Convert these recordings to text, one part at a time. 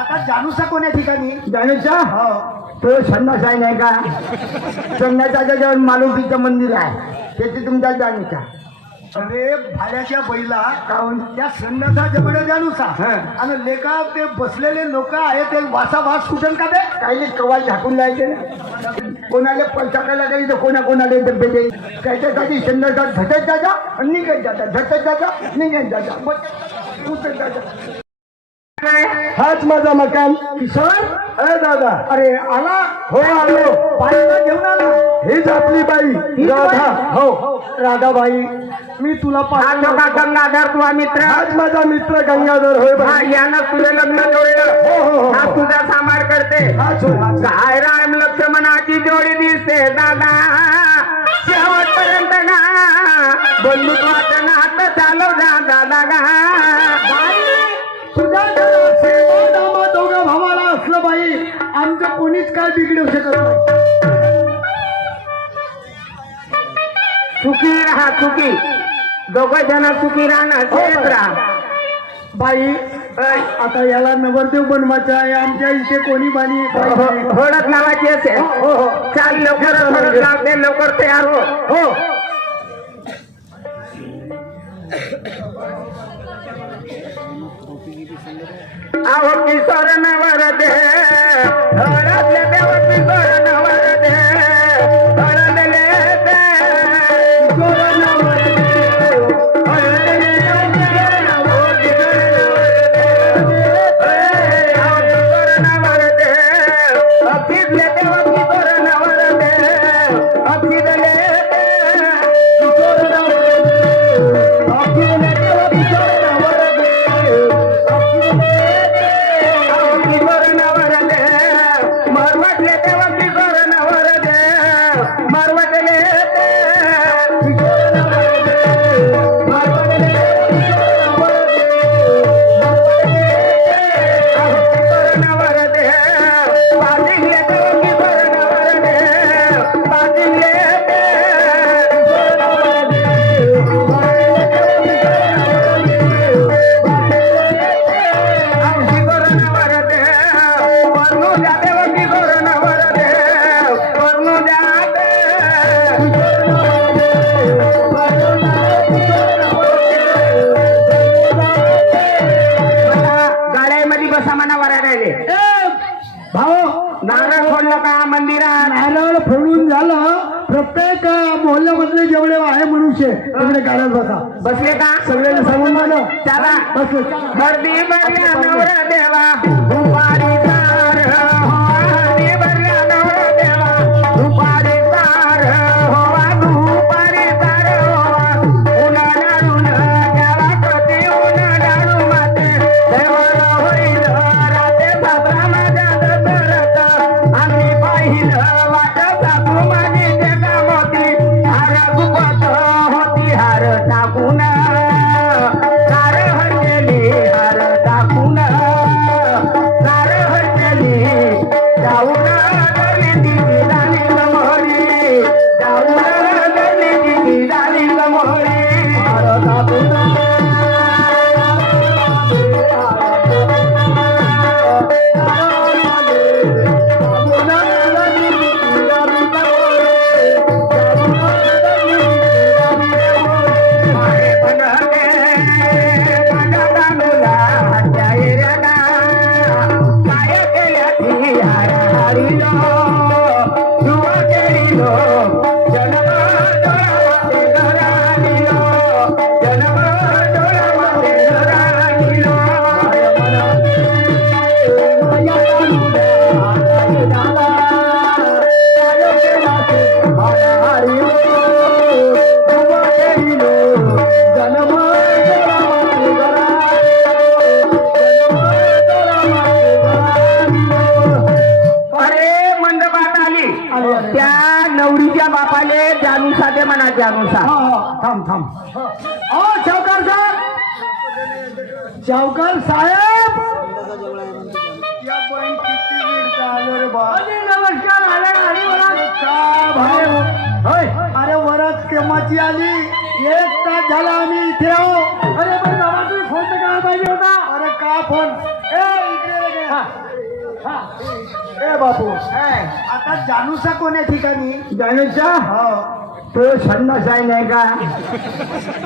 आता जानूचा कोण्या ठिकाणी? जाणूचा हो. तो संन्यास आहे नाही का? संन्यासाच्या जवळ मालुकीचं मंदिर आहे, त्याची तुमचा जाणूचा. अरे भाड्याच्या बैला काहून? त्या सन्नाचा जवळ जानूचा हा. आणि लेका ते बसलेले लोक आहे ते वासा वास कुठून का बे? काही कवाल झाकून जायचे ना, कोणाला पैसा काय लागायचं, कोणाला डबे द्यायचे. त्याच्यासाठी संन्यासात झटत जाता आणि निघत जाता, झटत जाता निघत जाता, मग उतरत जाता. हाच माझा मकान. किशोर, अरे दादा, अरे आला? हो आलो. बाईला घेऊन आला? हीच आपली बाई हीच राधा. बाई? हो राधाबाई, मी तुला पाहिलं गंगाधर तुझा मित्र. हाच माझा मित्र गंगाधर. होय हा बाई. यानं तुझे लग्न जोडलं. हो हो हो. हा तुझा सांभाळ करते. हाच होय, हाच. काय राम लक्ष्मणाची जोडी दिसते दादा, शेवटपर्यंत गा बंधुत्वाचं नातं चालव जा दादा गा. तुझ्या दोघं भावाला असलं बाई, आमचं कोणीच काय बिघडू शकत नाही. सुखी राहा सुखी, दोघं जण सुखी राहणार, शेत राहा. बाई आता याला नवरदेव बनवायचा आहे, आमच्या इथे कोणी बाणी थोडत लावायची असेल. हो हो. चाल लवकर लावते, लवकर तयार हो. हो. आहो किशोर नवर दे, हळदले देव किशोर नवर दे, हळदले दे किशोर नवर दे, हळदले देव किशोर नवर दे, आहो किशोर नवर दे, अभिजले देव किशोर नवर दे, अभिजले दे किशोर नवर दे, अभिजले देव किशोर नवर दे. मरवटले तेव्हा किशोर नवर दे, मरवटले किशोर नवर दे, पाजिंगले तेव्हा किशोर नवर दे, पाजिंगले किशोर नवर दे, वरनू जाते व किशोर नवर दे, वरनू जाते गाड्यामध्ये बसा म्हणा वरा राहिले. भाऊ नारळ फोडलं का मंदिरात? नारळ फोडून झालं. प्रत्येक मोहल्ल्यामधले जेवढे आहे मनुष्य तेवढे गाड्यात बसा. बसले का? सगळे सांगून झालं. चला बसले. गर्दी भरल्या नवर देवा, दुपारी सार होवारी भरल्या नवर देवा, दुपारी सार होवा, दुपारी सार होवा, उन्हा डाळून द्यावा प्रति उन्हा डाळू माते, देवाला होईल राते सासरा माझ्या दशरथ, आम्ही पाहिलं वाट सासू माझी जगा मोती, हार गुपत होती हार टाकून, हार हरलेली हार टाकून, हार हरलेली जाऊन गरली दिली झाली समोरी, जाऊन गरली दिली झाली समोरी, हार टाकून अनुसार थांब थांब. ओ चौकार साहेब, चौकार साहेब, या पण किती वेळ आलो रे बा. नमस्कार. आले आणि अरे वरात केव्हाची आली? 1 तास झाला आम्ही इथे आहो. अरे पण बाबा तुम्ही फोन तर करायला पाहिजे होता. अरे का फोन? ए इकडे रे. ए बापू आता जानूचा कोण आहे ठिकाणी जाणूचा हो तो संन्यास आहे नाही का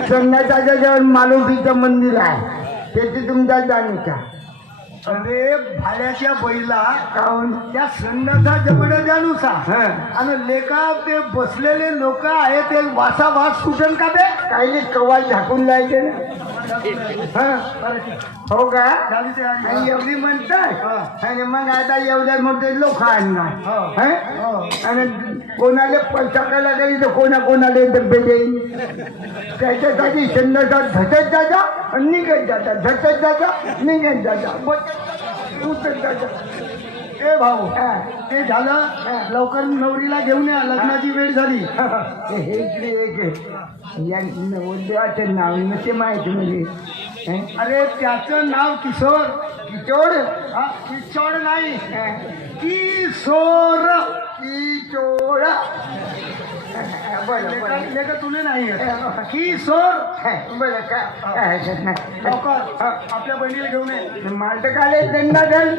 संन्यासाच्या जवळ मालुकीचं मंदिर आहे त्याची तुमचा जाणूचा अरे भाड्याच्या बैला काहून त्या संन्यासा जवळ जानूचा हा. आणि लेखा ते बसलेले लोक आहे ते वासा वास सुटन का बे काही कवाल झाकून जायचे ना हा. हो का झाली तयारी. आणि एवढी म्हणतात आणि मग आता एवढ्या मोठे लोक आणणार हो. हं? हो. आणि कोणाला पैसा गेली तर कोणाला डबे देईन त्याच्यासाठी संन्यासात झटत जाता आणि निघत जाता झटत जाता निघत जाता उठत जाता ए भाऊ हा. ते झालं लवकर नवरीला घेऊन या लग्नाची वेळ झाली हे इकडे एक आहे. या नवरदेवाचं नाव नसे माहिती म्हणजे हं? अरे त्याचं नाव किशोर किचोड हा, किशोर नाही हं. किशोर किचोड बरं बरं लेखा तुले नाही किशोर बरं काय लवकर आपल्या बहिणीला घेऊन ये मालकाले दंडा धन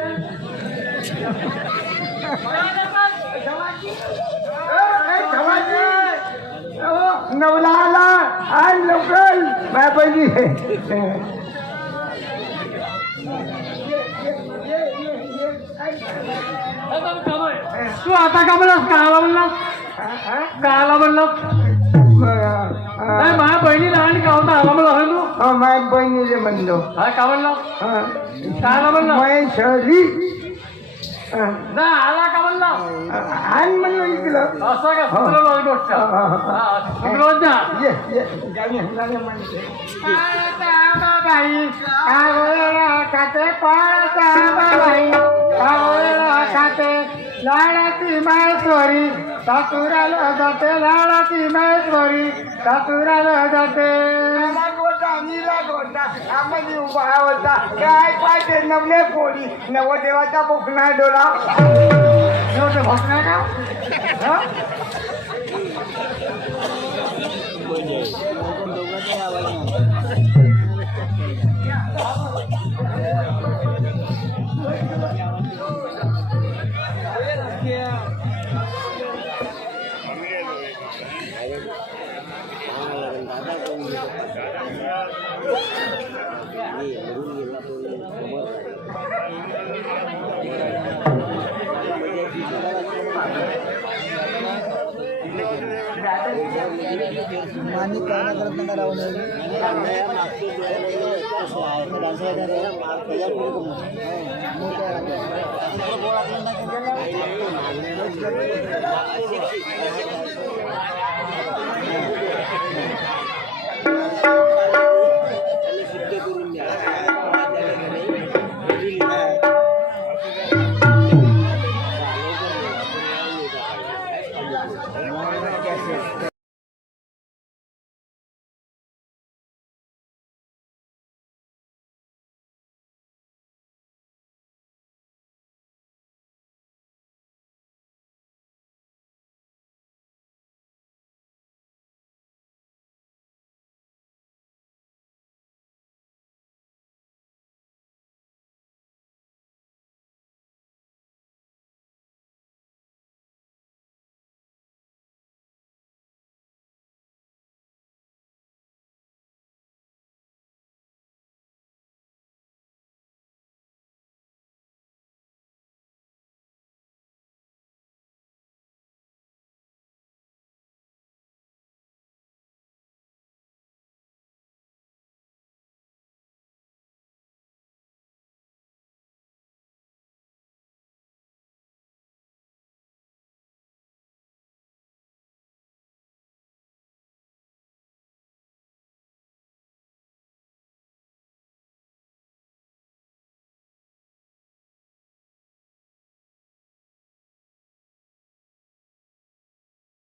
नवला आला आज लोकल बाय पहिली तू आता का म्हणलास काला म्हणलास काला म्हणलास माझ्या बहिणीला आणि का होता आला म्हणला तू माझ्या बहिणीले म्हणलो हा का म्हणला काला म्हणला महेश्वरी ना आला का म्हणला आणि म्हणलो इकडं असं का सुधरवलं गोष्ट सुधरवत ना ये ये गाणी गाणी म्हणते बाई खाते बाई खाते लाडाची माहेश्वरी सासुराला जाते लाडाची माहेश्वरी सासुराला जाते आम्ही उभा होता काय पाहिजे नवले पोळी नवदेवाचा बोकणा डोला भोसना का मानी काय करत नाही राहून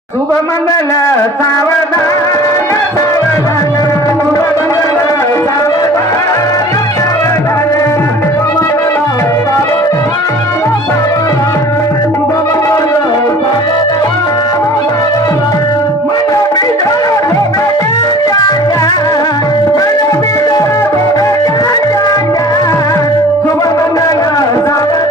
शुभ मंगल सावधान सावधान शुभ मंगल सावधान सावधान शुभ मंगल सावधान शुभ मंगल सावधान मन बिधर धोबे जाया मन बिधर धोबे जाया शुभ मंगल सावधान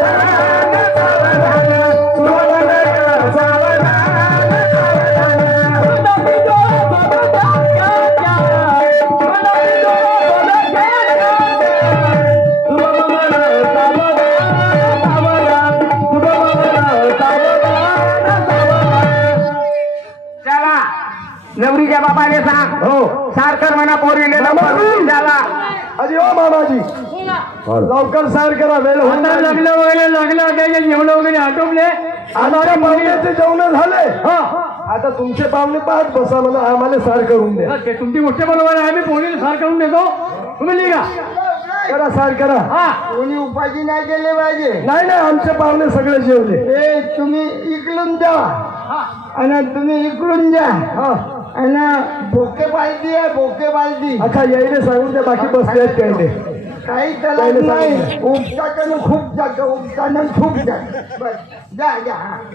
सारखं म्हणा पोरीले त्याला अरे ओ मामाजी लवकर सार करा वेळ आता लग्न वगैरे लग्न त्याचे जेवण वगैरे आटोपले आमच्या पाहुण्याचे जेवण झाले आता तुमचे पाहुणे पाहत बसा मला आम्हाला सार करून द्या ते तुमची गोष्ट बरोबर आहे आम्ही पोलीस सार करून देतो तुम्ही लिहा करा सार करा कोणी उपाशी नाही केले पाहिजे. नाही नाही आमचे पाहुणे सगळे जेवले हे तुम्ही इकडून द्या आणि तुम्ही इकडून द्या आणि भोके बालदी आहे भोके बालदी अच्छा यायले सांगून द्या बाकी बसले आहेत त्याने काही त्याला नाही उपचानं खूप जातं उपचानं खूप जात बस द्या द्या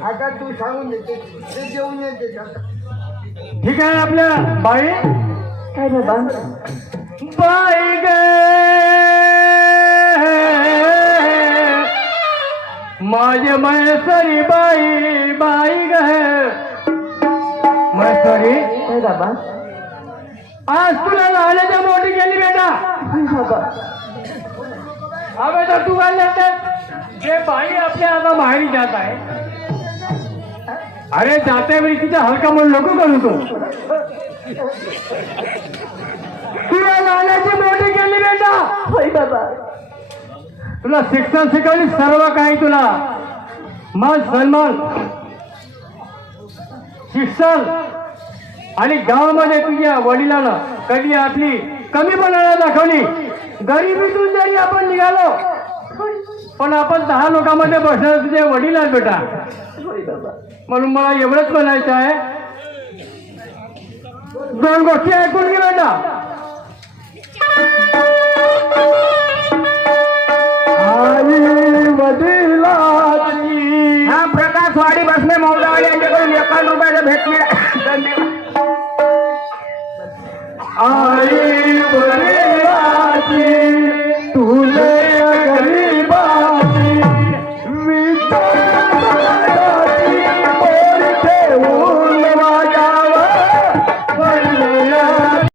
आता तू सांगून देते ते जेवून येते ठीक आहे आपल्या बाई काय बाबा बाई ग माझे महेश्वरी बाई बाई ग महेश्वरी काय बाबा आज तुला लहानाच्या मोठी गेली बेटा हा बेटा तू काय म्हणते जे बाई आपल्या आता बाहेर जात आहे अरे जात्या वेळी तिचा हलका म्हणून नको करू तू तुला लहानाची मोठी गेली बेटा होय बाबा तुला शिक्षण शिकवली सर्व काही तुला मान सन्मान शिक्षण आणि गावामध्ये तुझ्या वडिलांना कधी आपली कमीपणाला दाखवली गरिबीतून जरी आपण निघालो पण आपण 10 लोकांमध्ये बसणार तुझे वडील आहेत बेटा म्हणून मला एवढंच म्हणायचं आहे 2 गोष्टी ऐकून घे बेटा आई वडिलाची हा प्रकाशवाडी बसणे मौदावाडी यांच्याकडून 51 रुपयाचं भेट मिळालं. आई वडिलाची